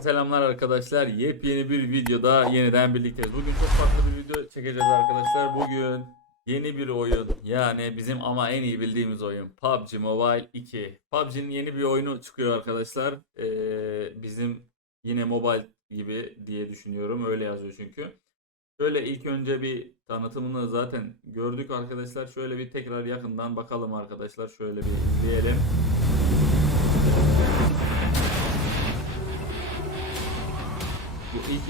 Selamlar arkadaşlar. Yepyeni bir videoda yeniden birlikteyiz. Bugün çok farklı bir video çekeceğiz arkadaşlar. Bugün yeni bir oyun. Yani bizim ama en iyi bildiğimiz oyun. PUBG Mobile 2. PUBG'nin yeni bir oyunu çıkıyor arkadaşlar. Ee, bizim yine mobile gibi diye düşünüyorum. Öyle yazıyor çünkü. Şöyle ilk önce bir tanıtımını zaten gördük arkadaşlar. Şöyle bir tekrar yakından bakalım arkadaşlar. Şöyle bir izleyelim.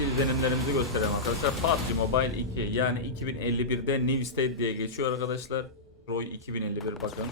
İlk izlenimlerimizi gösterelim arkadaşlar. PUBG Mobile 2 yani 2051'de New State diye geçiyor arkadaşlar. Troy 2051 bakın.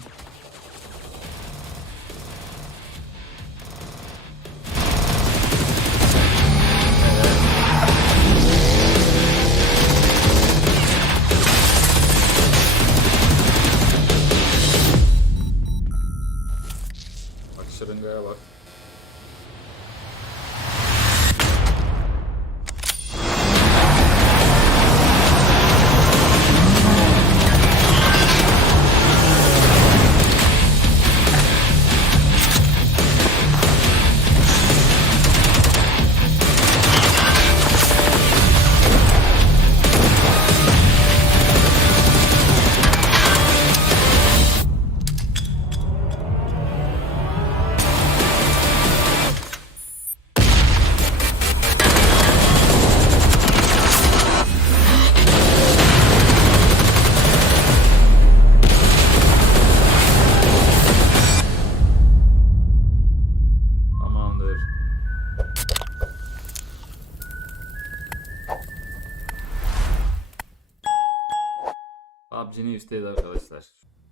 PUBG'nin üstteyiz arkadaşlar.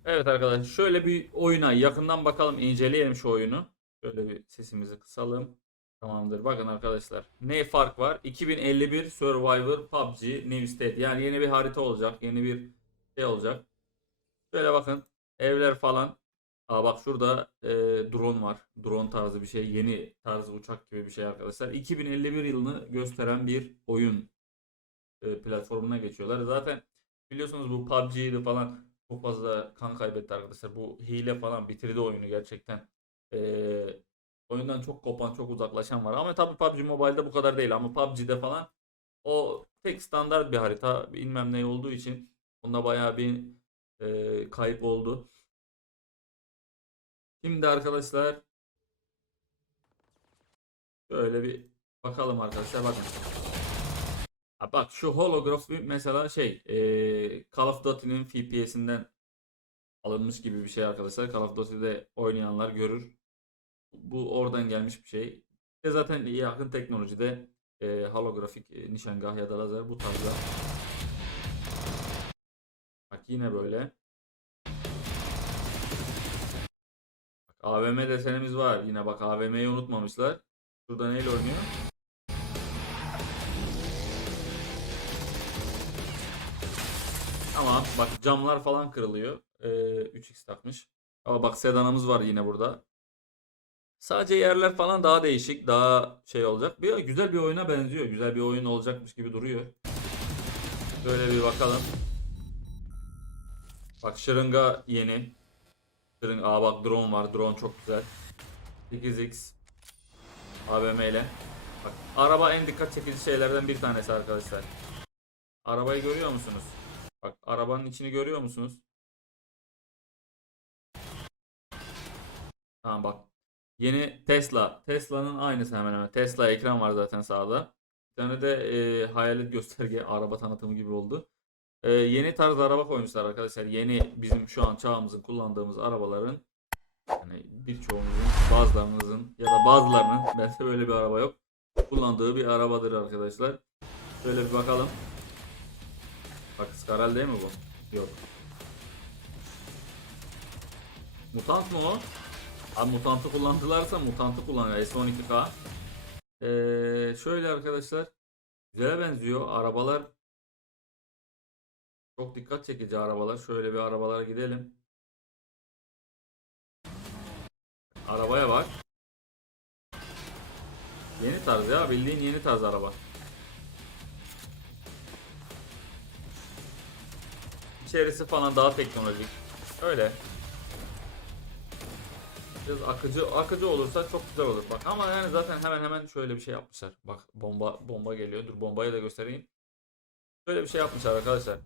Evet arkadaşlar şöyle bir oyuna yakından bakalım inceleyelim şu oyunu. Şöyle bir sesimizi kısalım. Tamamdır. Bakın arkadaşlar. Ne fark var? 2051 Survivor PUBG New State. Yani yeni bir harita olacak. Yeni bir şey olacak. Şöyle bakın. Evler falan. Aa bak şurada e, drone var. Drone tarzı bir şey. Yeni tarzı uçak gibi bir şey arkadaşlar. 2051 yılını gösteren bir oyun e, platformuna geçiyorlar. Zaten biliyorsunuz bu PUBG'de falan çok fazla kan kaybetti arkadaşlar. Bu hile falan bitirdi oyunu gerçekten. E, oyundan çok kopan, çok uzaklaşan var. Ama tabii PUBG Mobile'de bu kadar değil. Ama PUBG'de falan o tek standart bir harita bilmem ne olduğu için onda bayağı bir e, kayıp oldu. Şimdi arkadaşlar şöyle bir bakalım arkadaşlar bakın. Bak şu holograf bir mesela şey e, Call of Duty'nin FPS'inden alınmış gibi bir şey arkadaşlar. Call of Duty'de oynayanlar görür. Bu oradan gelmiş bir şey. İşte zaten yakın teknolojide e, holografik e, nişangah ya da lazer bu tarzda. Bak yine böyle. Bak, AVM desenimiz var. Yine bak AVM'yi unutmamışlar. Şurada neyle oynuyor? Tamam bak camlar falan kırılıyor. Ee, 3x takmış. Ama bak sedanımız var yine burada. Sadece yerler falan daha değişik, daha şey olacak. Bir güzel bir oyuna benziyor. Güzel bir oyun olacakmış gibi duruyor. Böyle bir bakalım. Bak şırınga yeni. Şırınga, aa bak drone var. Drone çok güzel. 8x AVM ile. Bak araba en dikkat çekici şeylerden bir tanesi arkadaşlar. Arabayı görüyor musunuz? Bak arabanın içini görüyor musunuz? Tamam bak. Yeni Tesla. Tesla'nın aynısı hemen hemen. Tesla ekran var zaten sağda. Bir tane de e, hayalet gösterge araba tanıtımı gibi oldu. E, yeni tarz araba koymuşlar arkadaşlar. Yeni bizim şu an çağımızın kullandığımız arabaların yani birçoğumuzun, bazılarınızın ya da bazılarının bende böyle bir araba yok. Kullandığı bir arabadır arkadaşlar. Şöyle bir bakalım. Bak Skaral değil mi bu? Yok. Mutant mı o? Abi mutantı kullandılarsa mutantı kullanıyor. S12K. Ee, şöyle arkadaşlar. Güzele benziyor. Arabalar çok dikkat çekici arabalar. Şöyle bir arabalara gidelim. Arabaya bak. Yeni tarz ya. Bildiğin yeni tarz araba. İçerisi falan daha teknolojik. Öyle. Biraz akıcı akıcı olursa çok güzel olur. Bak ama yani zaten hemen hemen şöyle bir şey yapmışlar. Bak bomba bomba geliyor. Dur bombayı da göstereyim. Şöyle bir şey yapmışlar arkadaşlar.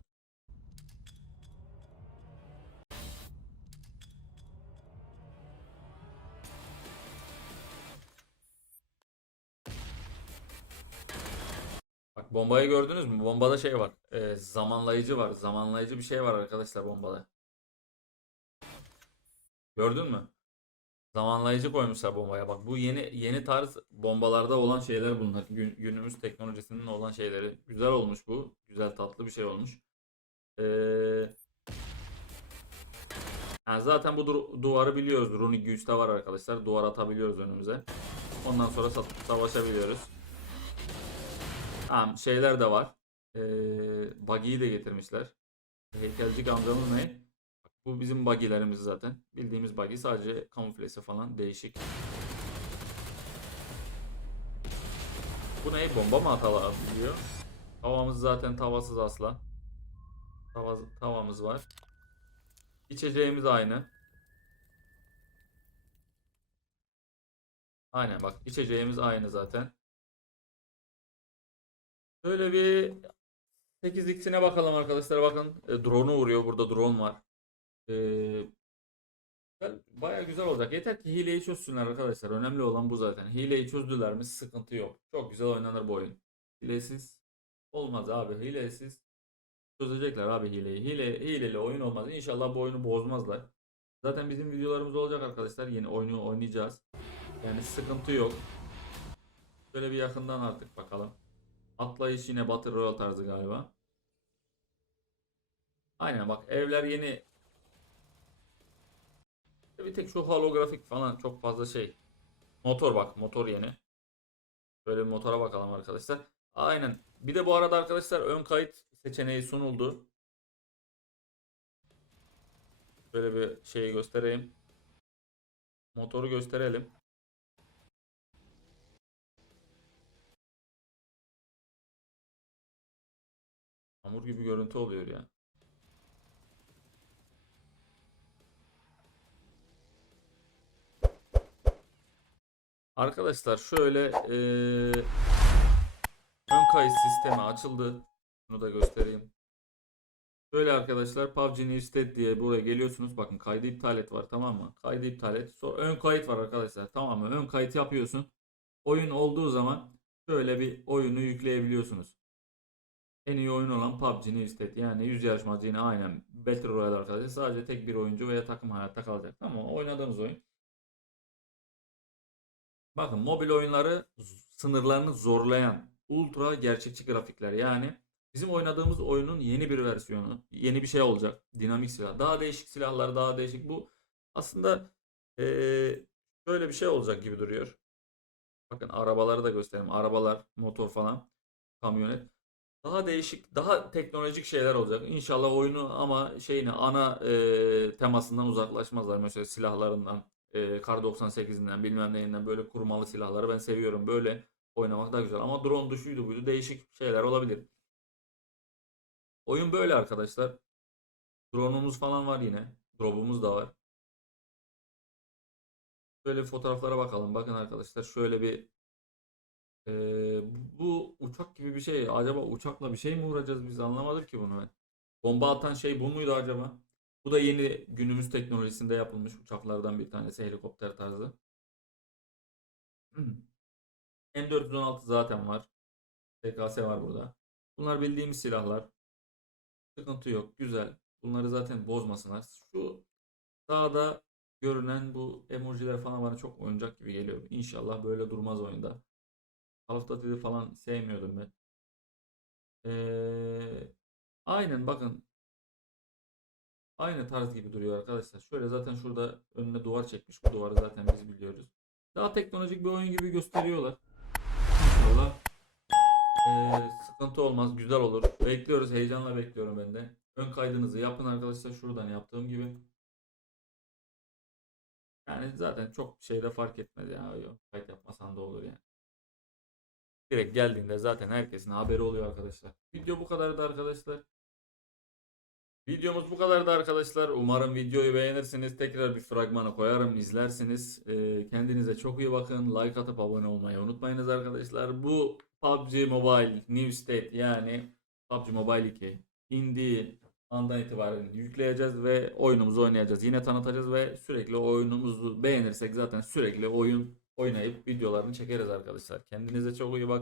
Bombayı gördünüz mü? Bombada şey var. Ee, zamanlayıcı var. Zamanlayıcı bir şey var arkadaşlar bombada. Gördün mü? Zamanlayıcı koymuşlar bombaya. Bak bu yeni yeni tarz bombalarda olan şeyler bunlar. Gün- günümüz teknolojisinin olan şeyleri. Güzel olmuş bu. Güzel tatlı bir şey olmuş. Ee, yani zaten bu duvarı biliyoruz. Runic güçte var arkadaşlar. Duvar atabiliyoruz önümüze. Ondan sonra sa- savaşabiliyoruz. Tamam şeyler de var. Ee, buggy'yi de getirmişler. Heykelcik amcamız ne? Bu bizim buggy'lerimiz zaten. Bildiğimiz buggy sadece kamuflesi falan değişik. Bu ne? Bomba mı atabiliyor? Tavamız zaten tavasız asla. Tava, tavamız var. İçeceğimiz aynı. Aynen bak içeceğimiz aynı zaten. Şöyle bir 8x'ine bakalım arkadaşlar bakın. E, drone'u vuruyor. Burada drone var. E, bayağı güzel olacak. Yeter ki hileyi çözsünler arkadaşlar. Önemli olan bu zaten. Hileyi çözdüler mi sıkıntı yok. Çok güzel oynanır bu oyun. Hilesiz olmaz abi. Hilesiz çözecekler abi hileyi. Hile, hileli oyun olmaz. İnşallah bu oyunu bozmazlar. Zaten bizim videolarımız olacak arkadaşlar. Yeni oyunu oynayacağız. Yani sıkıntı yok. Şöyle bir yakından artık bakalım. Atlayış yine Battle Royale tarzı galiba. Aynen bak evler yeni. Bir tek şu holografik falan çok fazla şey. Motor bak motor yeni. Böyle bir motora bakalım arkadaşlar. Aynen. Bir de bu arada arkadaşlar ön kayıt seçeneği sunuldu. Böyle bir şeyi göstereyim. Motoru gösterelim. Hamur gibi görüntü oluyor ya. Arkadaşlar şöyle eee, ön kayıt sistemi açıldı. Bunu da göstereyim. Şöyle arkadaşlar PUBG Newsted diye buraya geliyorsunuz. Bakın kaydı iptal et var tamam mı? Kaydı iptal et. Sonra ön kayıt var arkadaşlar tamam mı? Ön kayıt yapıyorsun. Oyun olduğu zaman şöyle bir oyunu yükleyebiliyorsunuz. En iyi oyun olan PUBG Newsted yani yüz yarışmacı yine aynen Battle Royale arkadaşlar. Sadece tek bir oyuncu veya takım hayatta kalacak. Mı? Oynadığımız oyun. Bakın mobil oyunları sınırlarını zorlayan ultra gerçekçi grafikler. Yani bizim oynadığımız oyunun yeni bir versiyonu, yeni bir şey olacak. Dinamik silah, daha değişik silahlar, daha değişik. Bu aslında eee şöyle bir şey olacak gibi duruyor. Bakın arabaları da göstereyim. Arabalar, motor falan, kamyonet. Daha değişik, daha teknolojik şeyler olacak. İnşallah oyunu ama şeyini ana eee, temasından uzaklaşmazlar. Mesela silahlarından, eee, Kar 98'inden bilmem neyinden böyle kurmalı silahları ben seviyorum. Böyle oynamak daha güzel. Ama drone duşuydu buydu değişik şeyler olabilir. Oyun böyle arkadaşlar. Drone'umuz falan var yine. Drop'umuz da var. Şöyle fotoğraflara bakalım. Bakın arkadaşlar şöyle bir eee, bu uçak gibi bir şey. Acaba uçakla bir şey mi vuracağız biz anlamadık ki bunu ben. Bomba atan şey bu muydu acaba? Bu da yeni günümüz teknolojisinde yapılmış uçaklardan bir tanesi helikopter tarzı. M416 zaten var. TKS var burada. Bunlar bildiğimiz silahlar. Sıkıntı yok. Güzel. Bunları zaten bozmasınlar. Şu sağda görünen bu emojiler falan bana çok oyuncak gibi geliyor. İnşallah böyle durmaz oyunda. Call of Duty'de falan sevmiyordum ben. Ee, aynen bakın. Aynı tarz gibi duruyor arkadaşlar. Şöyle zaten şurada önüne duvar çekmiş. Bu duvarı zaten biz biliyoruz. Daha teknolojik bir oyun gibi gösteriyorlar. İnşallah ee, sıkıntı olmaz. Güzel olur. Bekliyoruz. Heyecanla bekliyorum ben de. Ön kaydınızı yapın arkadaşlar. Şuradan yaptığım gibi. Yani zaten çok şeyde fark etmez ya. Kayıt yapmasan da olur yani. Direkt geldiğinde zaten herkesin haberi oluyor arkadaşlar. Video bu kadardı arkadaşlar. Videomuz bu kadardı arkadaşlar. Umarım videoyu beğenirsiniz. Tekrar bir fragmanı koyarım, izlersiniz. Ee, kendinize çok iyi bakın. Like atıp abone olmayı unutmayınız arkadaşlar. Bu PUBG Mobile New State yani PUBG Mobile 2 indiği andan itibaren yükleyeceğiz ve oyunumuzu oynayacağız. Yine tanıtacağız ve sürekli oyunumuzu beğenirsek zaten sürekli oyun oynayıp videolarını çekeriz arkadaşlar. Kendinize çok iyi bakın.